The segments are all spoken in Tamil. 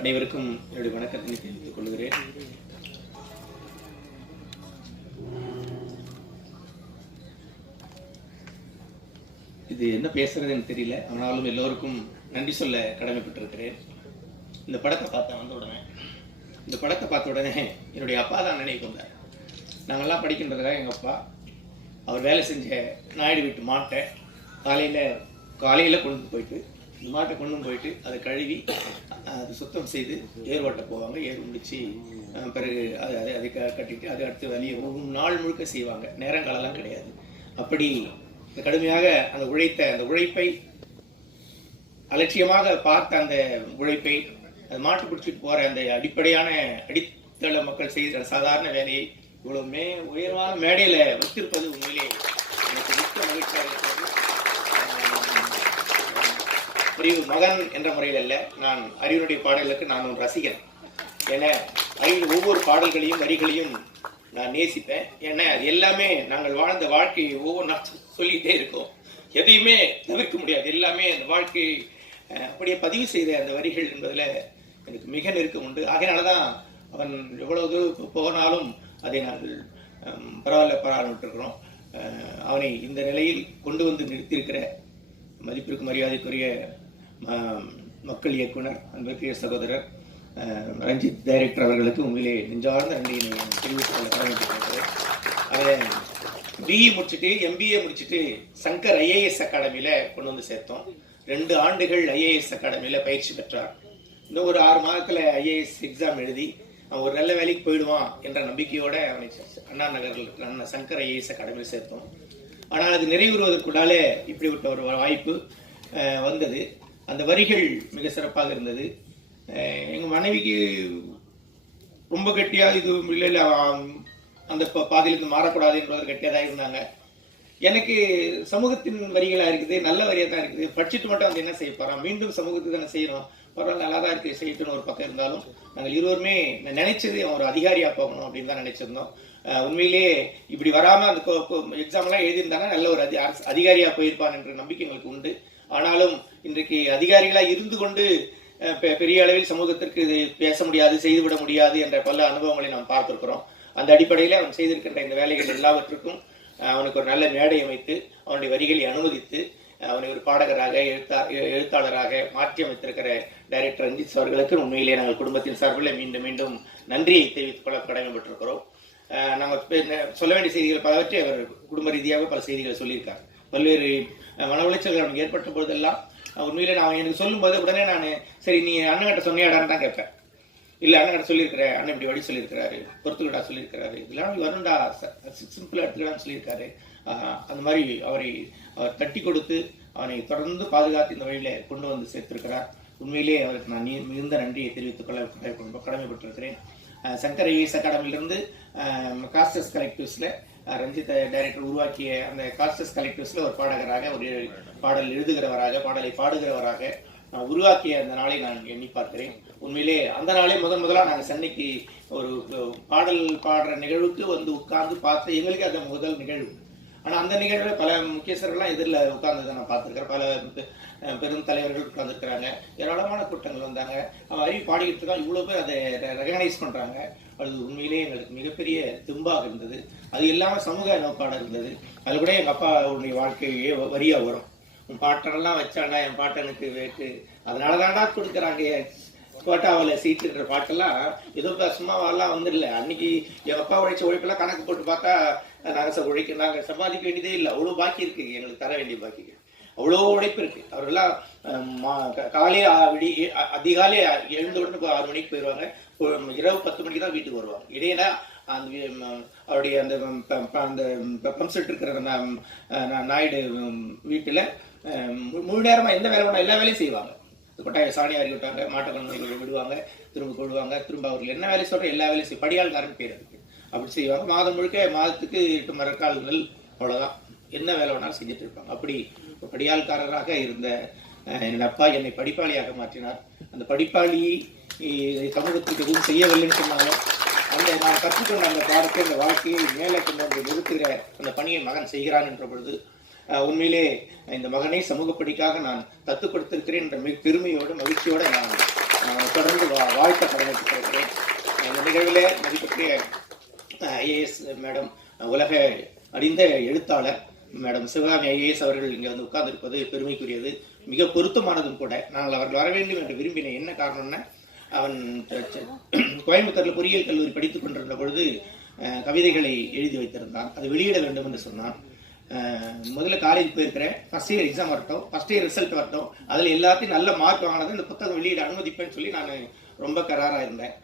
அனைவருக்கும் என்னுடைய வணக்கத்தை தெரிவித்துக் கொள்கிறேன். இது என்ன பேசுறதுன்னு தெரியல, ஆனாலும் எல்லோருக்கும் நன்றி சொல்ல கடமைப்பட்டிருக்கிறேன். இந்த படத்தை பார்த்த உடனே என்னுடைய அப்பா தான் நினைவுக்கு வந்தார். நாங்கள்லாம் படிக்கின்றதுக்காக எங்கள் அப்பா அவர் வேலை செஞ்ச நாயுடு வீட்டு மாட்டை காலையில் கொண்டு போயிட்டு இந்த மாட்டை கொண்டு போயிட்டு அதை கழுவி அது சுத்தம் செய்து ஏர் ஓட்ட போவாங்க. ஏர் முடிச்சு பிறகு அதை கட்டிட்டு அதை அடுத்து வெளியே ஒரு நாள் முழுக்க செய்வாங்க. நேரங்காலெல்லாம் கிடையாது. அப்படி கடுமையாக அந்த உழைப்பை அலட்சியமாக பார்த்த அந்த உழைப்பை அது மாட்டு பிடிச்சிட்டு போற அந்த அடித்தள மக்கள் செய்கிற சாதாரண வேலையை இவ்வளவு உயர்வான மேடையில வச்சிருப்பது உண்மையிலே எனக்கு மிக்க மகிழ்ச்சியாக இருக்கிறது. அறிவு மகன் என்ற முறையில் அல்ல, நான் அறிவனுடைய பாடல்களுக்கு நான் ஒரு ரசிகன். ஏன்னா அறிவு ஒவ்வொரு பாடல்களையும் வரிகளையும் நான் நேசிப்பேன். ஏன்னா அது எல்லாமே நாங்கள் வாழ்ந்த வாழ்க்கையை ஒவ்வொன்றா சொல்லிட்டே இருக்கோம். எதையுமே தவிர்க்க முடியாது. எல்லாமே அந்த வாழ்க்கையை அப்படியே பதிவு செய்த அந்த வரிகள் என்பதில் எனக்கு மிக நெருக்கம் உண்டு. ஆகையினாலதான் அவன் எவ்வளவு போனாலும் அதை நாங்கள் பரவாயில்ல அவனை இந்த நிலையில் கொண்டு வந்து நிறுத்தியிருக்கிற மதிப்பிற்கு மரியாதைக்குரிய மக்கள் இயக்குனர் அன்பிற்குரிய சகோதரர் ரஞ்சித் டைரக்டர் அவர்களுக்கு உண்மையிலே நெஞ்சார்ந்த நன்றியை தெரிவித்துக் கொள்ள கடமைப்பட்டிருக்கிறேன். அதை பிஇ முடிச்சுட்டு MBA முடிச்சுட்டு சங்கர் IAS அகாடமியில கொண்டு வந்து சேர்த்தோம். 2 ஆண்டுகள் IAS அகாடமியில பயிற்சி பெற்றார். இன்னும் ஒரு 6 மாதத்துல IAS எக்ஸாம் எழுதி அவன் ஒரு நல்ல வேலைக்கு போயிடுவான் என்ற நம்பிக்கையோட அவனை அண்ணா நகரில் சங்கர் IAS அகாடமியில் சேர்த்தோம். ஆனால் அது நிறைவேறுவதற்குள்ளாலே இப்படிப்பட்ட ஒரு வாய்ப்பு வந்தது. அந்த வரிகள் மிக சிறப்பாக இருந்தது. எங்கள் மனைவிக்கு ரொம்ப கெட்டியாக இது இல்லை அந்த பாதையிலிருந்து மாறக்கூடாது என்பவர் கெட்டியாக இருந்தாங்க. எனக்கு சமூகத்தின் வரிகளாக இருக்குது, நல்ல வரியாக தான் இருக்குது. படிச்சுட்டு மட்டும் வந்து என்ன செய்ய போகிறோம், மீண்டும் சமூகத்துக்கு தானே செய்யணும், பரவாயில்ல நல்லா தான் இருக்குது செய்யட்டுன்னு ஒரு பக்கம் இருந்தாலும் நாங்கள் இருவருமே நினைச்சது ஒரு அதிகாரியாக போகணும் அப்படின்னு தான் நினைச்சிருந்தோம். உண்மையிலேயே இப்படி வராமல் அந்த எக்ஸாம்லாம் எழுதியிருந்தாங்கன்னா நல்ல ஒரு அதிகாரியாக போயிருப்பான் என்ற நம்பிக்கை எங்களுக்கு உண்டு. ஆனாலும் இன்றைக்கு அதிகாரிகளாக இருந்து கொண்டு பெரிய அளவில் சமூகத்திற்கு இது பேச முடியாது, செய்துவிட முடியாது என்ற பல அனுபவங்களை நாம் பார்த்திருக்கிறோம். அந்த அடிப்படையில் அவன் செய்திருக்கின்ற இந்த வேலைகள் எல்லாவற்றுக்கும் அவனுக்கு ஒரு நல்ல மேடை அமைத்து அவனுடைய வரிகளை அனுமதித்து அவனை ஒரு பாடகராக எழுத்தாளராக மாற்றி அமைத்திருக்கிற டைரக்டர் ரஞ்சித் அவர்களுக்கு உண்மையிலேயே நாங்கள் குடும்பத்தின் சார்பில் மீண்டும் மீண்டும் நன்றியை தெரிவித்துக் கொள்ள கடமைப்பட்டிருக்கிறோம். நாங்கள் சொல்ல வேண்டிய செய்திகள் பலவற்றை அவர் குடும்ப ரீதியாக பல செய்திகளை சொல்லியிருக்காங்க. பல்வேறு மன உளைச்சல்கள் அவனுக்கு ஏற்பட்ட போதெல்லாம் உண்மையிலே நான் எனக்கு சொல்லும் போது உடனே நான் சரி நீ அண்ணன்கிட்ட சொன்னியாடான்னு தான் கேட்பேன். இல்லை அண்ணன்கிட்ட சொல்லியிருக்கிற அண்ணன் இப்படி வழி சொல்லியிருக்கிறாரு, பொறுத்துக்கடா சொல்லியிருக்கிறாரு, இதெல்லாம் வரணும்டா சிம்பிளா எடுத்துக்கடான்னு சொல்லியிருக்காரு. அந்த மாதிரி அவர் தட்டி கொடுத்து அவனை தொடர்ந்து பாதுகாத்து இந்த வழியில கொண்டு வந்து சேர்த்திருக்கிறார். உண்மையிலே அவருக்கு நான் மிகுந்த நன்றியை தெரிவித்துக் கொள்ள கடமைப்பட்டிருக்கிறேன். சங்கர் IAS அகாடமியிலிருந்து காஸ்டஸ் கலெக்டிவ்ஸ்ல ரஞ்சித் டைரக்டர் உருவாக்கிய அந்த காஸ்டஸ் கலெக்டிவ்ஸ்ல ஒரு பாடகராக, ஒரு பாடல் எழுதுகிறவராக, பாடலை பாடுகிறவராக உருவாக்கிய அந்த நாளை நான் எண்ணி பார்க்கிறேன். உண்மையிலே அந்த நாளே முதலா நாங்கள் சென்னைக்கு ஒரு பாடல் பாடுற நிகழ்வுக்கு வந்து உட்கார்ந்து பார்த்து எங்களுக்கு அந்த முதல் நிகழ்வு. ஆனால் அந்த நிகழ்வுல பல முக்கியஸ்தர்கள்லாம் எதிரில் உட்கார்ந்ததை நான் பார்த்துருக்கிறேன். பல பெரும் தலைவர்கள் உட்கார்ந்துருக்கிறாங்க. ஏராளமான கூட்டங்கள் வந்தாங்க. அவன் அறிவு பாடிக்கிட்டு இருக்கான். இவ்வளோ பேர் அதை ரெகனைஸ் பண்றாங்க. அது உண்மையிலேயே எங்களுக்கு மிகப்பெரிய தும்பாக இருந்தது. அது இல்லாமல் சமூக நோக்காடு இருந்தது. அது கூட எங்கள் அப்பாவுடைய வாழ்க்கையே வரியா வரும். உன் பாட்டனெல்லாம் வச்சாண்டா என் பாட்டனுக்கு வேட்டு, அதனாலதான்டா கொடுக்குறாங்க கோட்டாவில் சீட்டுன்ற பாட்டெல்லாம் ஏதோ சும்மாவெல்லாம் வந்துடல. அன்னைக்கு என் அப்பா உழைச்ச உழைப்பெல்லாம் கணக்கு போட்டு பார்த்தா நாங்கள் சம்பாதிக்க வேண்டியதே இல்லை. அவ்வளோ பாக்கி இருக்கு, எங்களுக்கு தர வேண்டிய பாக்கி அவ்வளோ உழைப்பு இருக்கு. அவரெல்லாம் காலையில் அதிகாலை எழுந்த உடனே 6 மணிக்கு போயிடுவாங்க. இரவு 10 மணிக்கு தான் வீட்டுக்கு வருவாங்க. இடையில அந்த அவருடைய அந்த பம்ப் செட் இருக்கிற நாயுடு வீட்டில் முழு நேரமா எந்த வேலை வேணா எல்லா வேலையும் செய்வாங்க. கொட்டாய சாணி அறி விட்டாங்க, மாட்டை கொண்டு விடுவாங்க, திரும்ப கொள்வாங்க, திரும்ப அவர்கள் என்ன வேலை சொல்ற எல்லா வேலையும் செய்ய படியாள்காரன் பேர் இருக்கு. அப்படி செய்வாங்க. மாதம் முழுக்க மாதத்துக்கு 8 மரக்கால்கள், அவ்வளவுதான். என்ன வேலை வேணாலும் செஞ்சுட்டு இருப்பாங்க. அப்படி படியாள்காரராக இருந்த என் அப்பா என்னை படிப்பாளியாக மாற்றினார். அந்த படிப்பாளி சமூகத்துக்கு எதுவும் செய்யவில்லைன்னு சொன்னாங்க. அந்த நான் கற்றுக்கொண்ட அந்த பாடத்தை, அந்த வாழ்க்கையை மேலே கொண்டு வந்து நிறுத்துகிற அந்த பணியை மகன் செய்கிறான் என்ற பொழுது உண்மையிலே இந்த மகனை சமூக படிக்காக நான் தத்து கொடுத்திருக்கிறேன் என்ற மிக பெருமையோடு மகிழ்ச்சியோடு நான் தொடர்ந்து வாழ்த்த கடமைப்பட்டிருக்கிறேன். இந்த நிகழ்வில் மதிப்புக்குரிய ஐஏஎஸ் மேடம், உலக அறிந்த எழுத்தாளர் மேடம் சிவகாமி ஐஏஎஸ் அவர்கள் இங்கே வந்து உட்கார்ந்திருப்பது பெருமைக்குரியது, மிக பொருத்தமானதும் கூட. நாங்கள் அவர்கள் வர வேண்டும் என்று விரும்பினேன். என்ன காரணம்னா, அவன் கோயம்புத்தூர்ல பொறியியல் கல்லூரி படித்துக் கொண்டிருந்த பொழுது கவிதைகளை எழுதி வைத்திருந்தான். அது வெளியிட வேண்டும் என்று சொன்னான். முதல்ல காலேஜ் போயிருக்கிறேன், ஃபர்ஸ்ட் இயர் எக்ஸாம் வரட்டும், ஃபர்ஸ்ட் இயர் ரிசல்ட் வரட்டும், அதில் எல்லாத்தையும் நல்ல மார்க் வாங்கினது இந்த புத்தகம் வெளியிட அனுமதிப்பேன்னு சொல்லி நான் ரொம்ப கராராக இருந்தேன்.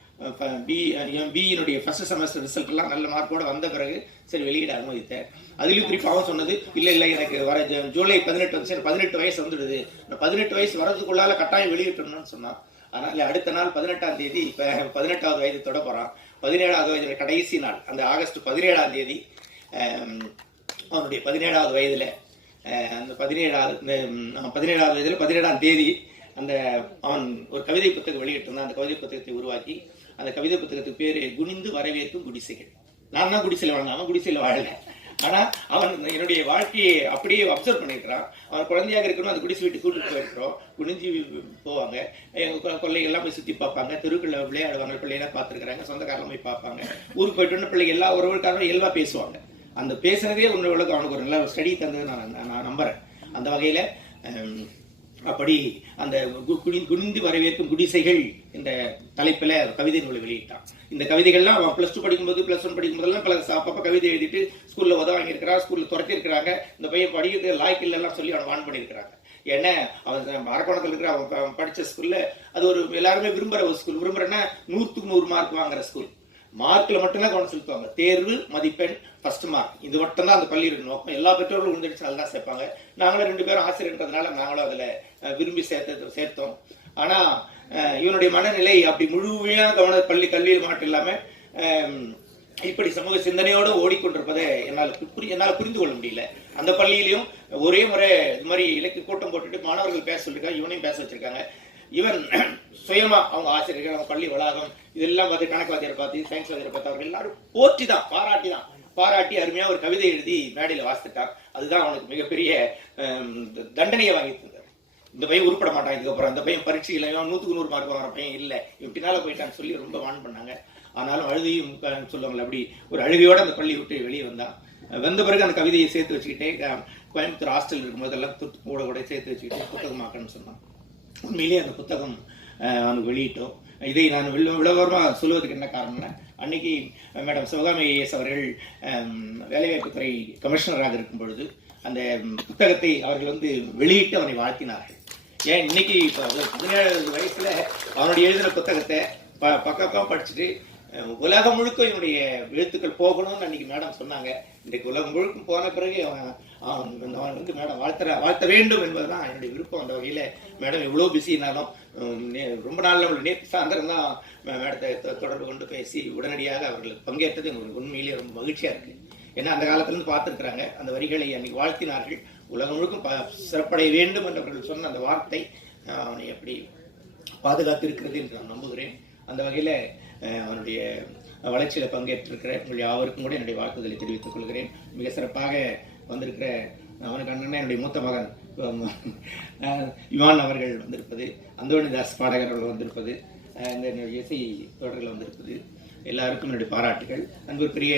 பிஇனுடைய ஃபர்ஸ்ட் செமஸ்டர் ரிசல்ட் எல்லாம் நல்ல மார்க்கோட வந்த பிறகு சரி வெளியிட அனுமதித்தேன். அதுலேயும் குறிப்பாகவும் சொன்னது, இல்லை எனக்கு வர ஜூலை 18 வந்து 18 வயசு வந்துடுது, 18 வயசு வரதுக்குள்ளால கட்டாயம் வெளியிட்டணும்னு சொன்னான். அதனால அடுத்த நாள் 18ஆம் தேதி இப்போ 18வது வயது தொட போறான். 17வது வயது கடைசி நாள், அந்த ஆகஸ்ட் 17ஆம் தேதி அவனுடைய 17வது வயதுல அந்த 17வது வயதுல 17ஆம் தேதி அந்த அவன் ஒரு கவிதை புத்தகம் வெளியிட்டிருந்தான். அந்த கவிதை புத்தகத்தை உருவாக்கி, அந்த கவிதை புத்தகத்துக்கு பேரு குனிந்து வரவேற்கும் குடிசைகள். நான் தான் குடிசையில் வாழ்ந்தேன், அவன் குடிசையில் வாழல. ஆனா அவன் என்னுடைய வாழ்க்கையை அப்படியே அப்சர்வ் பண்ணியிருக்கிறான். அவன் குழந்தையாக இருக்கணும், அந்த குடிசை வீட்டு கூட்டிட்டு போயிருக்கிறோம். குனிஞ்சு போவாங்க, கொள்ளைகள்லாம் போய் சுத்தி பார்ப்பாங்க, தெருக்குள்ள விளையாடுவாங்க, பிள்ளைகளாம் பார்த்துருக்குறாங்க, சொந்தக்காரெல்லாம் போய் பார்ப்பாங்க. ஊருக்கு போயிட்டு பிள்ளைங்க எல்லா உறவுக்காரங்களும் இயல்பா பேசுவாங்க. அந்த பேசுறதே உணவுகளுக்கு அவனுக்கு ஒரு நல்ல ஸ்டடி தந்தது நான் நம்புறேன். அந்த வகையில அப்படி அந்த குனிந்து வரவேற்கும் குடிசைகள் என்ற தலைப்பில் கவிதை நூலை வெளியிட்டான். இந்த கவிதைகள்லாம் அவன் +2 படிக்கும்போது +1 படிக்கும்போதெல்லாம் பல அப்பப்ப கவிதை எழுதிட்டு ஸ்கூல்ல உதவ வாங்கியிருக்கிறான், ஸ்கூல்ல துரத்தி இருக்கிறாங்க. இந்த பையன் படிக்கிறது லாய்க்கில் எல்லாம் சொல்லி அவன் வான் பண்ணியிருக்கிறாங்க. ஏன்னா அவன் அரக்கோணத்தில் இருக்கிற அவன் படிச்ச ஸ்கூல்ல அது ஒரு எல்லாருமே விரும்புற ஒரு ஸ்கூல். விரும்புறேன்னா 100க்கு 100 மார்க் வாங்குற ஸ்கூல். மார்க்ல மட்டும்தான் கவனம் செலுத்துவாங்க. தேர்வு, மதிப்பெண், ஃபர்ஸ்ட் மார்க், இது மட்டும்தான் அந்த பள்ளியோட நோக்கம். எல்லா பெற்றோர்களும் உண்டிச்சு நல்லா சேர்ப்பாங்க. நாங்களும் 2 பேரும் ஆசிரியர்ன்றதுனால நாங்களும் அதுல விரும்பி சேர்த்தோம். ஆனா இவனுடைய மனநிலை அப்படி முழுமையா பள்ளி கல்வியில் மட்டும் இல்லாம இப்படி சமூக சிந்தனையோடு ஓடிக்கொண்டிருப்பதை என்னால் புரிந்து கொள்ள முடியல. அந்த பள்ளியிலையும் ஒரே முறை இது மாதிரி இலக்கிய கூட்டம் போட்டுட்டு மாணவர்கள் பேச சொல்லிருக்காங்க, இவனையும் பேச வச்சிருக்காங்க. இவன் சுயமா அவங்க ஆசிரியர்கள், அவங்க பள்ளி வளாகம் இதெல்லாம் பார்த்து, கணக்கு வாத்தியாரை பார்த்து, சயின்ஸ் வாத்தியாரை பார்த்து அவர்கள் எல்லாரும் போற்றி தான் பாராட்டி அருமையா ஒரு கவிதை எழுதி மேடையில வாசித்துட்டான். அதுதான் அவனுக்கு மிகப்பெரிய தண்டனையை வாங்கி தந்தார். இந்த பையன் உருப்பட மாட்டான், இதுக்கப்புறம் அந்த பையன் பரீட்சையில 100க்கு 100 மார்க் வாங்குற பையன் இல்லை, இவன் பின்னால போயிட்டான்னு சொல்லி ரொம்ப வான் பண்ணாங்க. ஆனாலும் அழுகையும் சொல்லுவாங்கல்ல, அப்படி ஒரு அழுகையோட அந்த பள்ளி விட்டு வெளியே வந்தான். வந்த பிறகு அந்த கவிதையை சேர்த்து வச்சுக்கிட்டே கோயம்புத்தூர் ஹாஸ்டல் இருக்கும்போது எல்லாம் கூட சேர்த்து வச்சுக்கிட்டே புத்தகமாக்கணும்னு சொன்னான். உண்மையிலேயே அந்த புத்தகம் அவனுக்கு வெளியிட்டோம். இதை நான் விளவரமா சொல்லுவதற்கு என்ன காரணம்னா, அன்னைக்கு மேடம் சிவகாமி ஐஏஎஸ் அவர்கள் வேலைவாய்ப்புத்துறை கமிஷனராக இருக்கும் பொழுது அந்த புத்தகத்தை அவர்கள் வந்து வெளியிட்டு அவனை வாழ்த்தினார்கள். ஏன் இன்னைக்கு 17 வயசுல அவனுடைய எழுதின புத்தகத்தை பக்கம் படிச்சுட்டு உலகம் முழுக்க இவனுடைய எழுத்துக்கள் போகணும்னு அன்னைக்கு மேடம் சொன்னாங்க. இன்றைக்கு உலகம் முழுக்க போன பிறகு அவன் வந்து மேடம் வாழ்த்த வேண்டும் என்பதுதான் என்னுடைய விருப்பம். அந்த வகையில மேடம் எவ்வளவு பிஸினாலும் ரொம்ப நாள்ல நேற்று சாயந்தரம் தான் மேடத்தை தொடர்பு கொண்டு பேசி உடனடியாக அவர்கள் பங்கேற்றது எங்களுக்கு உண்மையிலேயே ரொம்ப மகிழ்ச்சியா இருக்கு. ஏன்னா அந்த காலத்துல இருந்து பார்த்திருக்கிறாங்க, அந்த வரிகளை அன்னைக்கு வாழ்த்தினார்கள். உலகம் முழுக்க சிறப்படைய வேண்டும் என்று அவர்கள் சொன்ன அந்த வார்த்தை அவனை எப்படி பாதுகாத்து இருக்கிறது என்று நான் நம்புகிறேன். அந்த வகையில அவனுடைய வளர்ச்சியில பங்கேற்றிருக்கிற உங்கள் யாவருக்கும் கூட என்னுடைய வாழ்த்துதலை தெரிவித்துக் கொள்கிறேன். மிக சிறப்பாக வந்திருக்கிற அவனுக்கு அண்ணன் என்னுடைய மூத்த மகன் இவான் அவர்கள் வந்திருப்பது, அந்தோணிதாஸ் பாடகர் அவர்கள் வந்திருப்பது, இந்த இசை தொடர்கள் வந்திருப்பது, எல்லாருக்கும் என்னுடைய பாராட்டுகள். அன்புக்குரிய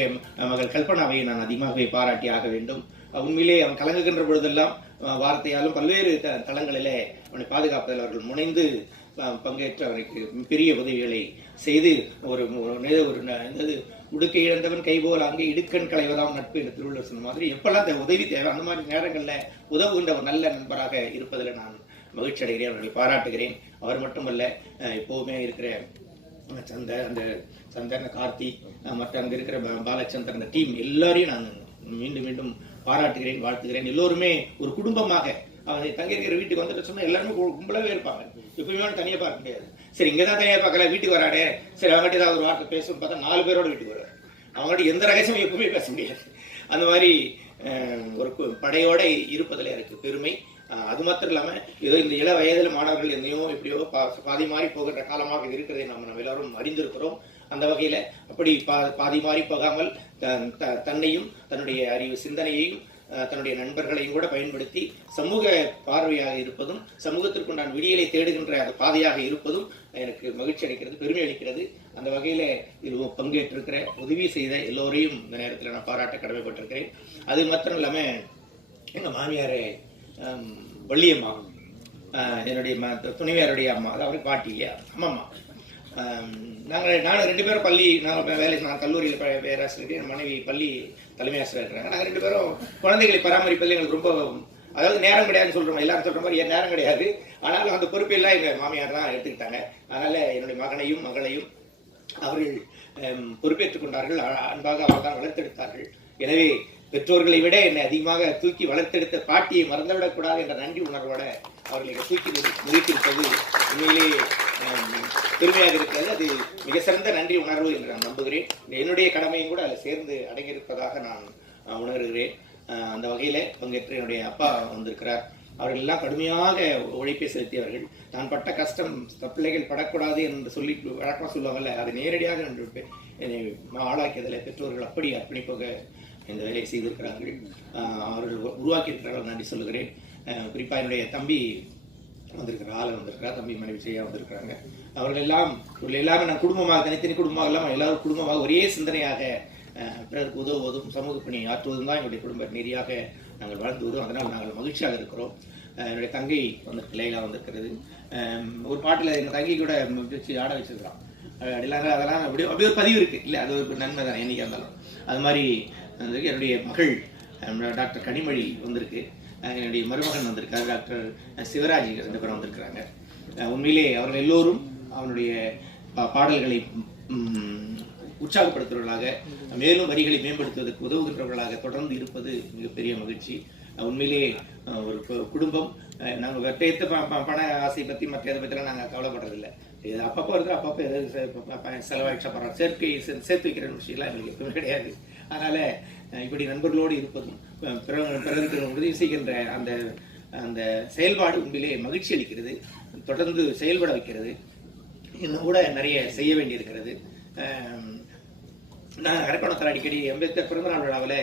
மகள் கல்பனாவை நான் அதிகமாகவே பாராட்டி ஆக வேண்டும். உண்மையிலே அவன் கலங்குகின்ற பொழுதெல்லாம் வார்த்தையாலும் பல்வேறு தளங்களிலே அவனை பாதுகாப்பதில் அவர்கள் முனைந்து பங்கேற்று அவருக்கு பெரிய உதவிகளை செய்து ஒரு உடுக்கை இழந்தவன் கைபோல் அங்கே இடுக்கண் களைவதாம் நட்பு என்று திருவள்ளுவர் சொன்ன மாதிரி எப்பெல்லாம் அந்த உதவி தேவை அந்த மாதிரி நேரங்கள்ல உதவுகின்ற ஒரு நல்ல நண்பராக இருப்பதில் நான் மகிழ்ச்சி அடைகிறேன், அவர்களை பாராட்டுகிறேன். அவர் மட்டுமல்ல, எப்போவுமே இருக்கிற அந்த சந்தன கார்த்தி மற்ற அங்க இருக்கிற பாலச்சந்தர், அந்த டீம் எல்லாரையும் நான் மீண்டும் மீண்டும் பாராட்டுகிறேன், வாழ்த்துகிறேன். எல்லோருமே ஒரு குடும்பமாக அவனை தங்கியிருக்கிற வீட்டுக்கு வந்துட்டு சொன்னா எல்லாருமே கும்பலாவே இருப்பாங்க. எப்பயுமே தனியா பார்க்க முடியாது. சரி இங்கதான் தனியா பார்க்கல, வீட்டுக்கு வராடே, சரி அவங்ககிட்ட ஏதாவது ஒரு வார்த்தை பேசணும்னு பார்த்தா 4 பேரோட வீட்டுக்கு வருவார். அவங்ககிட்ட எந்த ரகசியமும் எப்பவுமே பேச முடியாது. அந்த மாதிரி ஒரு படையோட இருப்பதில் எனக்கு பெருமை. அது மாத்திரம் இல்லாம ஏதோ இந்த இள வயதில் மாணவர்கள் என்னையோ எப்படியோ பாதி மாறி போகின்ற காலமாக இருக்கிறதை நம்ம எல்லாரும் அறிந்திருக்கிறோம். அந்த வகையில அப்படி பாதி மாறி போகாமல் தன்னையும் தன்னுடைய அறிவு சிந்தனையையும் தன்னுடைய நண்பர்களையும் கூட பயன்படுத்தி சமூக பார்வையாக இருப்பதும் சமூகத்திற்கு நான் விடியலை தேடுகின்ற அந்த பாதையாக இருப்பதும் எனக்கு மகிழ்ச்சி அளிக்கிறது, பெருமை அளிக்கிறது. அந்த வகையில இதில் பங்கேற்றிருக்கிற உதவி செய்த எல்லோரையும் இந்த நேரத்தில் நான் பாராட்ட கடமைப்பட்டிருக்கிறேன். அது மாத்திரம் இல்லாம எங்க மாமியாரே வள்ளியம்மா, என்னுடைய துணைவியாருடைய அம்மா, அதாவது பாட்டி இல்லையா, அம்மம்மா. நாங்கள் 2 பேரும் பள்ளி, நான் கல்லூரியில் பேராசிரியர், என் மனைவி பள்ளி தலைமை ஆசிரியர் இருக்கிறாங்க. நாங்கள் 2 பேரும் குழந்தைகளை பராமரிப்பதில் எங்களுக்கு ரொம்ப, அதாவது நேரம் கிடையாதுன்னு சொல்றோம், எல்லாரும் சொல்ற மாதிரி நேரம் கிடையாது. ஆனாலும் அந்த பொறுப்பு எல்லாம் எங்க மாமியார் தான் எடுத்துக்கிட்டாங்க. அதனால என்னுடைய மகனையும் மகளையும் அவர்கள் பொறுப்பேற்றுக் கொண்டார்கள். அன்பாக அவர்கள் தான் வளர்த்தெடுத்தார்கள். எனவே பெற்றோர்களை விட என்னை அதிகமாக தூக்கி வளர்த்தெடுத்த பாட்டியை மறந்துவிடக்கூடாது என்ற நன்றி உணர்வோட அவர்களை தூக்கி நிறுத்தியிருப்பது உண்மையிலே பெருமையாக இருக்கிறது. அது மிக சிறந்த நன்றி உணர்வு என்று நான் நம்புகிறேன். என்னுடைய கடமையும் கூட அதில் சேர்ந்து அடங்கியிருப்பதாக நான் உணர்கிறேன். அந்த வகையில பங்கேற்ற என்னுடைய அப்பா வந்திருக்கிறார். அவர்கள் எல்லாம் கடுமையாக உழைப்பை செலுத்தியவர்கள். நான் பட்ட கஷ்டம் பிள்ளைகள் படக்கூடாது என்று சொல்லி வழக்கமாக சொல்லுவாங்கல்ல, அதை நேரடியாக என்னை ஆளாக்கியதில் பெற்றோர்கள் அப்படி அர்ப்பணிப்பாக இந்த வேலையை செய்திருக்கிறார்கள். அவர்கள் உருவாக்கி இருக்கிறார்கள், நன்றி சொல்லுகிறேன். குறிப்பாக என்னுடைய தம்பி வந்திருக்கிறார், ஆள வந்திருக்கிறார், தம்பி மனைவி செய்ய வந்திருக்கிறாங்க. அவர்கள் எல்லாமே நான் குடும்பமாக, தனித்தனி குடும்பமாக இல்லாமல் எல்லாரும் குடும்பமாக ஒரே சிந்தனையாக பிறருக்கு உதவுவதும் சமூக பணி ஆற்றுவதும் தான் என்னுடைய குடும்ப நெறியாக நாங்கள் வாழ்ந்து வருவோம். அதனால் நாங்கள் மகிழ்ச்சியாக இருக்கிறோம். என்னுடைய தங்கை வந்திருக்கு, லைலா வந்திருக்கிறது. ஒரு பாட்டில் எங்கள் தங்கை கூட வச்சு ஆட வச்சிருக்கிறான். அதெல்லாம் அப்படி ஒரு பதிவு இருக்கு இல்லை, அது ஒரு நன்மை தான் என்னைக்கா இருந்தாலும். அது மாதிரி என்னுடைய மகள் டாக்டர் கனிமொழி வந்திருக்கு. என்னுடைய மருமகன் வந்திருக்காரு, டாக்டர் சிவராஜ் 2 பேரும் வந்திருக்கிறாங்க. உண்மையிலே அவர்கள் எல்லோரும் அவனுடைய பாடல்களை உற்சாகப்படுத்துவர்களாக, மேலும் வரிகளை மேம்படுத்துவதற்கு உதவுகின்றவர்களாக தொடர்ந்து இருப்பது மிகப்பெரிய மகிழ்ச்சி. உண்மையிலே ஒரு குடும்பம், நாங்கள் பண ஆசை பற்றி மற்ற இதை பற்றிலாம் நாங்கள் கவலைப்படுறதில்லை. இது அப்பப்போ இருக்கிற அப்பப்போ எதாவது செலவாயிடுறோம், சேர்த்து வைக்கிற விஷயம்லாம் எங்களுக்கு எப்பவுமே கிடையாது. அதனால இப்படி நண்பர்களோடு இருப்பதும் பிறருக்கு உதவி செய்கின்ற அந்த அந்த செயல்பாடு உண்மையிலே மகிழ்ச்சி அளிக்கிறது, தொடர்ந்து செயல்பட வைக்கிறது. இன்னும் கூட நிறைய செய்ய வேண்டி இருக்கிறது. நான் அரக்கோணத்தில் அடிக்கடி அம்பேத்கர் பிறந்தநாள் விழாவில்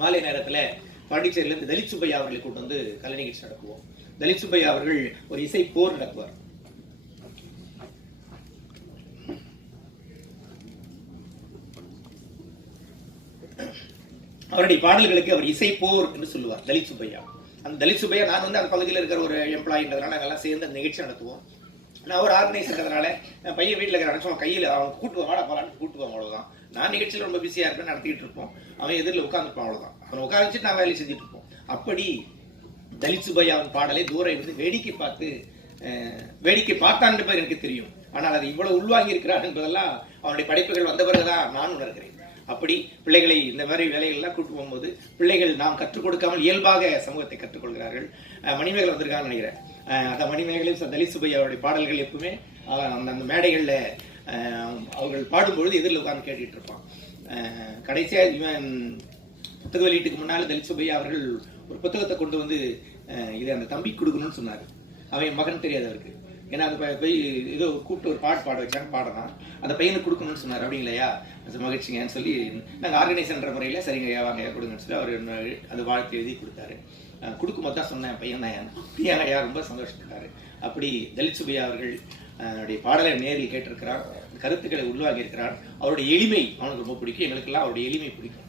மாலை நேரத்தில் பாண்டிச்சேரியிலிருந்து தலித் சுப்பையா அவர்களை கூட்டு வந்து கலை நிகழ்ச்சி நடக்குவோம். தலித் சுப்பையா அவர்கள் ஒரு இசை போர் நடத்துவார். அவருடைய பாடல்களுக்கு அவர் இசை போர் என்று சொல்லுவார் தலித் சுப்பையா. அந்த தலித் சுப்பையா, நான் வந்து அந்த பகுதியில் இருக்கிற ஒரு எம்ப்ளாயின்றதுனால நாங்கெல்லாம் சேர்ந்து அந்த நிகழ்ச்சி நடத்துவோம். நான் ஒரு ஆர்கனைசர்ன்றதுனால பையன் வீட்டில் இருக்கிற நினைச்சோம், கையில் அவன் கூட்டுவான், வாடா போலான்னு கூட்டுவான், அவ்வளவுதான். நான் நிகழ்ச்சியில் ரொம்ப பிஸியா இருப்பேன், நடத்திட்டு இருப்போம். அவன் எதிரில் உட்காந்துருப்பான், அவ்வளவுதான். அவன் உட்கார வச்சுட்டு நான் வேலையை செஞ்சுட்டு இருப்போம். அப்படி தலித் சுப்பையாவின் பாடலை தூரம் இருந்து வேடிக்கை பார்த்தான் என்பது எனக்கு தெரியும். ஆனால் அதை இவ்வளவு உள்வாங்கி இருக்கிறார் என்பதெல்லாம் அவனுடைய படைப்புகள் வந்த பிறகுதான் நான் உணர்கிறேன். அப்படி பிள்ளைகளை இந்த மாதிரி வேலைகள்லாம் கூட்டு போகும்போது பிள்ளைகள் நாம் கற்றுக் கொடுக்காமல் இயல்பாக சமூகத்தை கற்றுக்கொள்கிறார்கள். மணிமேகலை வந்திருக்கான்னு நினைக்கிறேன். அந்த மணிமேகலையும் தலித் சுப்பையாவுடைய பாடல்கள் எப்பவுமே அந்த மேடைகளில் அவர்கள் பாடும்பொழுது எதிரில் உட்கார்ந்து கேட்டுட்டு இருப்பான். கடைசியாக இவன் புத்தக வெளியீட்டுக்கு முன்னால் தலித் சுப்பையா அவர்கள் ஒரு புத்தகத்தை கொண்டு வந்து இதை அந்த தம்பி கொடுக்கணும்னு சொன்னார். அவன் மகன் தெரியாது அவருக்கு. ஏன்னா அந்த போய் ஏதோ கூப்பிட்டு ஒரு பாட வச்சாங்க, பாடலாம், அந்த பையனுக்கு கொடுக்கணும்னு சொன்னார். அப்படிங்களையா, மகிழ்ச்சிங்கன்னு சொல்லி நாங்கள் ஆர்கனைசர்ன்ற முறையில் சரிங்க வாங்க கொடுங்கன்னு சொல்லி அவர் அது வாழ்த்து எழுதி கொடுத்தாரு. கொடுக்கும்போது தான் சொன்னேன், பையன் தான் ஐயா, ரொம்ப சந்தோஷப்பட்டாரு. அப்படி தலித் சுப்பையா அவர்கள் பாடலை நேரில் கேட்டிருக்கிறார், கருத்துக்களை உள்வாங்கி இருக்கிறார். அவருடைய எளிமை அவனுக்கு ரொம்ப பிடிக்கும், எங்களுக்கெல்லாம் அவருடைய எளிமை பிடிக்கும்.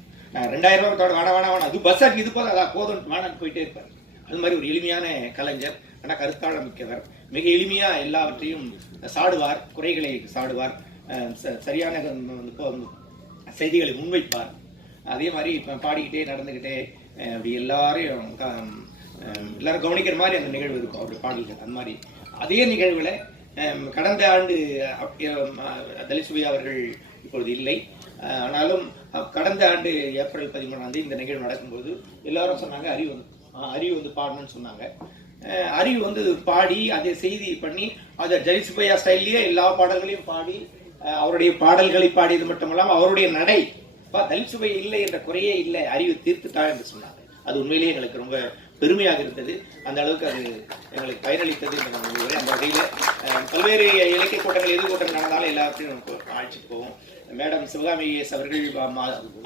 2000 ரூபாய் வேணா அது பஸ் ஆக்கி இது போதும், அதான் போதும் வேணான்னு போயிட்டே இருப்பார். அது மாதிரி ஒரு எளிமையான கலைஞர், ஆனால் கருத்தாழ மிக்கவர். மிக எளிமையா எல்லாவற்றையும் சாடுவார், குறைகளை சாடுவார், சரியான செய்திகளை முன்வைப்பார். அதே மாதிரி பாடிக்கிட்டே நடந்துக்கிட்டே அப்படி எல்லாரும் கவனிக்கிற மாதிரி அந்த நிகழ்வு இருக்கும் அவருடைய பாடல்கள். அந்த மாதிரி அதே நிகழ்வுல கடந்த ஆண்டு தலித் சுப்பையா அவர்கள் இப்பொழுது இல்லை. ஆனாலும் கடந்த ஆண்டு ஏப்ரல் 13 இந்த நிகழ்வு நடக்கும்போது எல்லாரும் சொன்னாங்க, அறிவு வந்து பாடணும்னு சொன்னாங்க. அறிவு வந்து பாடி அதை செய்தி பண்ணி அதை தலித் சுப்பையா ஸ்டைல்லையே எல்லா பாடல்களையும் பாடி அவருடைய பாடல்களை பாடியது மட்டுமல்லாமல் அவருடைய நடை தலித் சுப்பையா இல்லை என்ற குறையே இல்லை, அறிவு தீர்த்துட்டா என்று சொன்னாங்க. அது உண்மையிலேயே எங்களுக்கு ரொம்ப பெருமையாக இருந்தது. அந்த அளவுக்கு அது எங்களுக்கு பயனளித்தது. அந்த வகையில் பல்வேறு இலக்கிய கூட்டங்கள் எது கூட்டங்கள் நடந்தாலும் எல்லாத்தையும் நமக்கு அழைச்சிட்டு போவோம். மேடம் சிவகாமி அவர்கள்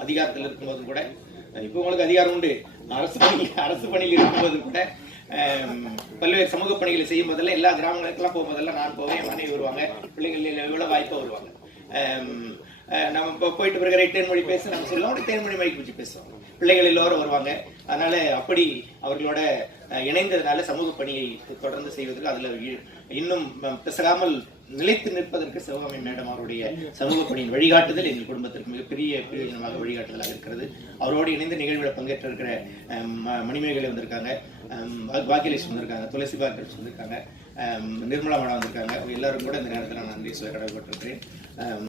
அதிகாரத்தில் இருக்கும்போதும் கூட இப்போ உங்களுக்கு அதிகாரம் உண்டு. அரசு பணியில் இருக்கும்போது கூட பல்வேறு சமூக பணிகளை செய்யும் போதெல்லாம் எல்லா கிராமங்களுக்கெல்லாம் போகும்போதெல்லாம் நான் போவேன், என் மனைவி வருவாங்க, பிள்ளைகள் எவ்வளவு வாய்ப்பாக வருவாங்க. நம்ம இப்போ போயிட்டு பிறகு தேன்மொழி பேச நம்ம சொல்லுவோம், தேன்மொழி மைக்கு வச்சு பேசுவோம், பிள்ளைகள் எல்லோரும் வருவாங்க. அதனால அப்படி அவர்களோட இணைந்ததுனால சமூக பணியை தொடர்ந்து செய்வதற்கு அதுல இன்னும் பிசகாமல் நிலைத்து நிற்பதற்கு சிவகாமி மேடம் அவருடைய சமூக பணியின் வழிகாட்டுதல் எங்கள் குடும்பத்திற்கு மிகப்பெரிய பிரயோஜனமாக வழிகாட்டுதலாக இருக்கிறது. அவரோடு இணைந்து நிகழ்வில் பங்கேற்ற இருக்கிற மணிமேகலை வந்திருக்காங்க, பாக்கியலட்சுமி வந்திருக்காங்க, துளசி பாக்கியலட்சுமி வந்திருக்காங்க, நிர்மலா மேடம் வந்திருக்காங்க. எல்லாரும் கூட இந்த நேரத்தில் நான் நன்றி சொல்ல கடமைப்பட்டிருக்கிறேன்.